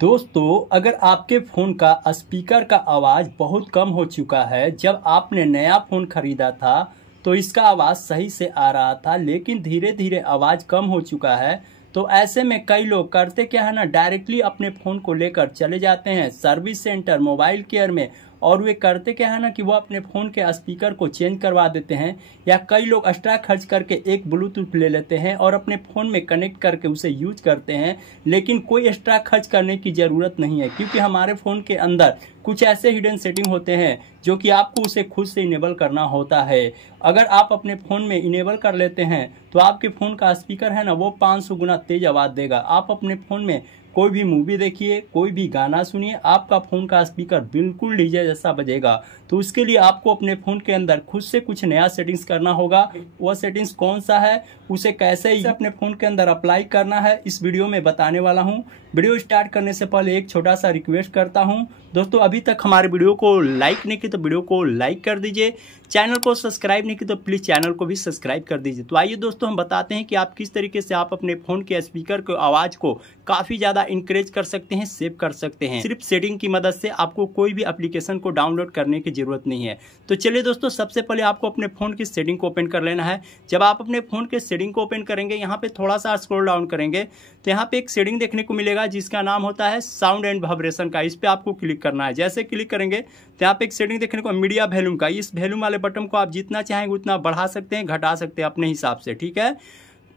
दोस्तों, अगर आपके फ़ोन का स्पीकर का आवाज़ बहुत कम हो चुका है, जब आपने नया फ़ोन ख़रीदा था तो इसका आवाज़ सही से आ रहा था, लेकिन धीरे धीरे आवाज़ कम हो चुका है। तो ऐसे में कई लोग करते क्या है ना, डायरेक्टली अपने फ़ोन को लेकर चले जाते हैं सर्विस सेंटर, मोबाइल केयर में, और वे करते क्या है ना कि वो अपने फ़ोन के स्पीकर को चेंज करवा देते हैं, या कई लोग एक्स्ट्रा खर्च करके एक ब्लूटूथ ले लेते हैं और अपने फ़ोन में कनेक्ट करके उसे यूज करते हैं। लेकिन कोई एक्स्ट्रा खर्च करने की ज़रूरत नहीं है, क्योंकि हमारे फ़ोन के अंदर कुछ ऐसे हिडन सेटिंग होते हैं जो कि आपको उसे खुद से इनेबल करना होता है। अगर आप अपने फ़ोन में इनेबल कर लेते हैं तो आपके फ़ोन का स्पीकर है ना, वो 500 गुना तेज़ आवाज़ देगा। आप अपने फ़ोन में कोई भी मूवी देखिए, कोई भी गाना सुनिए, आपका फ़ोन का स्पीकर बिल्कुल डीजे जैसा बजेगा। तो उसके लिए आपको अपने फ़ोन के अंदर खुद से कुछ नया सेटिंग्स करना होगा। वह सेटिंग्स कौन सा है, उसे कैसे अपने फ़ोन के अंदर अप्लाई करना है, इस वीडियो में बताने वाला हूं। वीडियो स्टार्ट करने से पहले एक छोटा सा रिक्वेस्ट करता हूं, दोस्तों अभी तक हमारे वीडियो को लाइक नहीं किया तो वीडियो को लाइक कर दीजिए, चैनल को सब्सक्राइब नहीं किया तो प्लीज़ चैनल को भी सब्सक्राइब कर दीजिए। तो आइए दोस्तों, हम बताते हैं कि आप किस तरीके से आप अपने फ़ोन के स्पीकर की आवाज़ को काफ़ी ज़्यादा इंक्रीज कर सकते हैं, सेव कर सकते हैं। सिर्फ सेटिंग की मदद से आपको कोई भी एप्लीकेशन को डाउनलोड करने की ज़रूरत नहीं है। तो चलिए दोस्तों, सबसे पहले आपको अपने फ़ोन की सेटिंग को ओपन कर लेना है। जब आप अपने फ़ोन के सेटिंग को ओपन करेंगे, यहाँ पे थोड़ा सा स्क्रॉल डाउन करेंगे तो यहाँ पे एक सेटिंग देखने को मिलेगा जिसका नाम होता है साउंड एंड वाइब्रेशन का। इस पे आपको क्लिक करना है। जैसे क्लिक करेंगे तो यहाँ पे एक सेटिंग देखने को मीडिया वॉल्यूम का। इस वॉल्यूम वाले बटन को आप जितना चाहेंगे उतना बढ़ा सकते हैं, घटा सकते हैं अपने हिसाब से, ठीक है।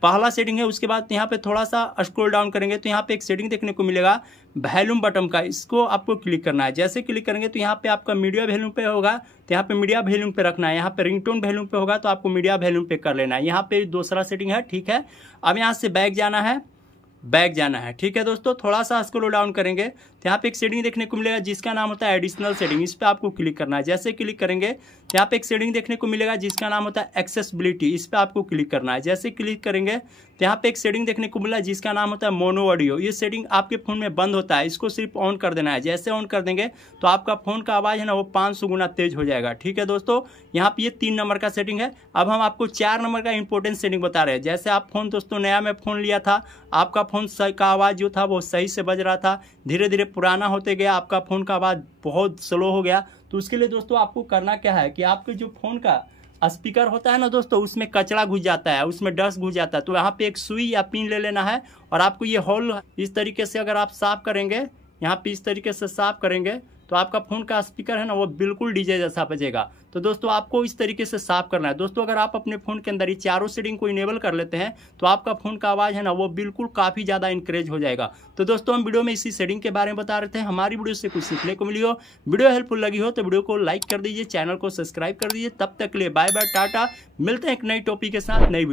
पहला सेटिंग है। उसके बाद यहाँ पे थोड़ा सा स्क्रॉल डाउन करेंगे तो यहाँ पे एक सेटिंग देखने को मिलेगा वॉल्यूम बटन का। इसको आपको क्लिक करना है। जैसे क्लिक करेंगे तो यहाँ पे आपका मीडिया वॉल्यूम पे होगा तो यहाँ पे मीडिया वॉल्यूम पे रखना है। यहाँ पे रिंगटोन वॉल्यूम पे होगा तो आपको मीडिया वॉल्यूम पे कर लेना है। यहाँ पे दूसरा सेटिंग है, ठीक है। अब यहाँ से बैक जाना है, ठीक है दोस्तों। थोड़ा सा स्क्रॉल डाउन करेंगे तो यहाँ पे एक सेटिंग देखने को मिलेगा जिसका नाम होता है एडिशनल सेटिंग। इस पे आपको क्लिक करना है। जैसे क्लिक करेंगे तो यहाँ पे एक सेटिंग देखने को मिलेगा जिसका नाम होता है एक्सेसिबिलिटी। इस पे आपको क्लिक करना है। जैसे क्लिक करेंगे तो यहाँ पे एक सेटिंग देखने को मिला जिसका नाम होता है मोनो ऑडियो। ये सेटिंग आपके फ़ोन में बंद होता है, इसको सिर्फ ऑन कर देना है। जैसे ऑन कर देंगे तो आपका फ़ोन का आवाज़ है ना, वो 500 गुना तेज हो जाएगा, ठीक है दोस्तों। यहाँ पे ये 3 नंबर का सेटिंग है। अब हम आपको 4 नंबर का इंपॉर्टेंट सेटिंग बता रहे हैं। जैसे आप फ़ोन दोस्तों नया में फ़ोन लिया था, आपका फ़ोन का आवाज़ जो था वो सही से बज रहा था, धीरे धीरे पुराना होते गया, आपका फ़ोन का आवाज़ बहुत स्लो हो गया। तो उसके लिए दोस्तों आपको करना क्या है कि आपके जो फ़ोन का स्पीकर होता है ना दोस्तों, उसमें कचरा घुस जाता है, उसमें डस्ट घुस जाता है। तो यहाँ पे एक सुई या पिन ले लेना है और आपको ये होल इस तरीके से अगर आप साफ करेंगे, यहाँ पे इस तरीके से साफ करेंगे तो आपका फ़ोन का स्पीकर है ना, वो बिल्कुल डीजे जैसा बजेगा। तो दोस्तों आपको इस तरीके से साफ करना है। दोस्तों अगर आप अपने फ़ोन के अंदर ये चारों सेटिंग को इनेबल कर लेते हैं तो आपका फ़ोन का आवाज़ है ना, वो बिल्कुल काफ़ी ज़्यादा इंक्रीज हो जाएगा। तो दोस्तों हम वीडियो में इसी सेटिंग के बारे में बता रहे थे। हमारी वीडियो से कुछ सीखने को मिली हो, वीडियो हेल्पफुल लगी हो तो वीडियो को लाइक कर दीजिए, चैनल को सब्सक्राइब कर दीजिए। तब तक के लिए बाय बाय, टाटा। मिलते हैं एक नई टॉपिक के साथ, नई वीडियो।